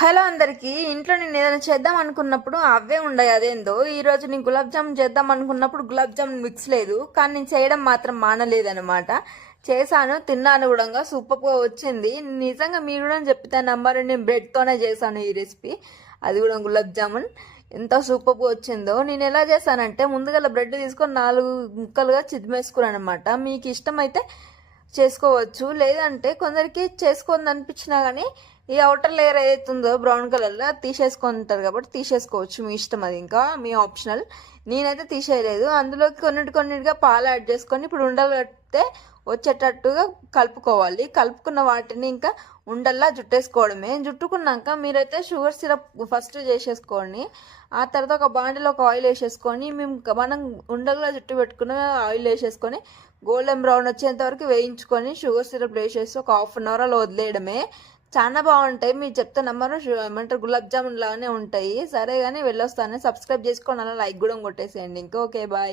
Hello అందరికి. ఇంట్లో నేను ఏదైనా చేద్దాం అనుకున్నప్పుడు అవే ఉండవు. అదేందో ఈ రోజు నేను గులాబ్ జామున్ చేద్దాం అనుకున్నప్పుడు గులాబ్ జామున్ మిక్స్ లేదు, కానీ నేను చేయడం మాత్రం మానలేదనమాట. చేశాను, తిన్నాను కూడా, సూపర్గా వచ్చింది. నిజంగా మీరు కూడా చెప్తే నంబర్, నేను బ్రెడ్తోనే చేశాను ఈ రెసిపీ. అది కూడా గులాబ్ జామున్ ఎంత సూపర్గా వచ్చిందో. నేను ఎలా చేశానంటే, ముందుగా బ్రెడ్ తీసుకొని 4 ముక్కలుగా చిదిమేసుకున్నాను అనమాట. మీకు ఇష్టమైతే చేసుకోవచ్చు, లేదంటే కొందరికి చేసుకోని అనిపించినా కానీ ఈ అవుటర్ లేయర్ ఏదైతుందో బ్రౌన్ కలర్లో తీసేసుకుంటారు కాబట్టి తీసేసుకోవచ్చు, మీ ఇష్టం, అది ఇంకా మీ ఆప్షనల్. నేనైతే తీసేయలేదు. అందులోకి కొన్నిటిగా పాలు యాడ్ చేసుకొని ఇప్పుడు ఉండలు కడితే వచ్చేటట్టుగా కలుపుకోవాలి. కలుపుకున్న వాటిని ఇంకా ఉండల్లా జుట్టేసుకోవడమే. జుట్టుకున్నాక మీరైతే షుగర్ సిరప్ ఫస్ట్ చేసేసుకోండి. ఆ తర్వాత ఒక బాండిలో ఒక ఆయిల్ వేసేసుకొని మనం ఉండలుగా జుట్టు పెట్టుకున్న ఆయిల్ వేసేసుకొని గోల్డెన్ బ్రౌన్ వచ్చేంత వరకు వేయించుకొని షుగర్ సిరప్ వేసేసి ఒక ½ అవర్ అలా వదిలేయడమే. చాలా బాగుంటాయి. మీరు చెప్తే నమ్మరు, ఏమంటారు, గులాబ్ జామున్ లాగానే ఉంటాయి. సరే కానీ వెళ్ళొస్తాను. సబ్స్క్రైబ్ చేసుకోండి, అలా లైక్ కూడా కొట్టేసేయండి. ఇంకా ఓకే, బాయ్.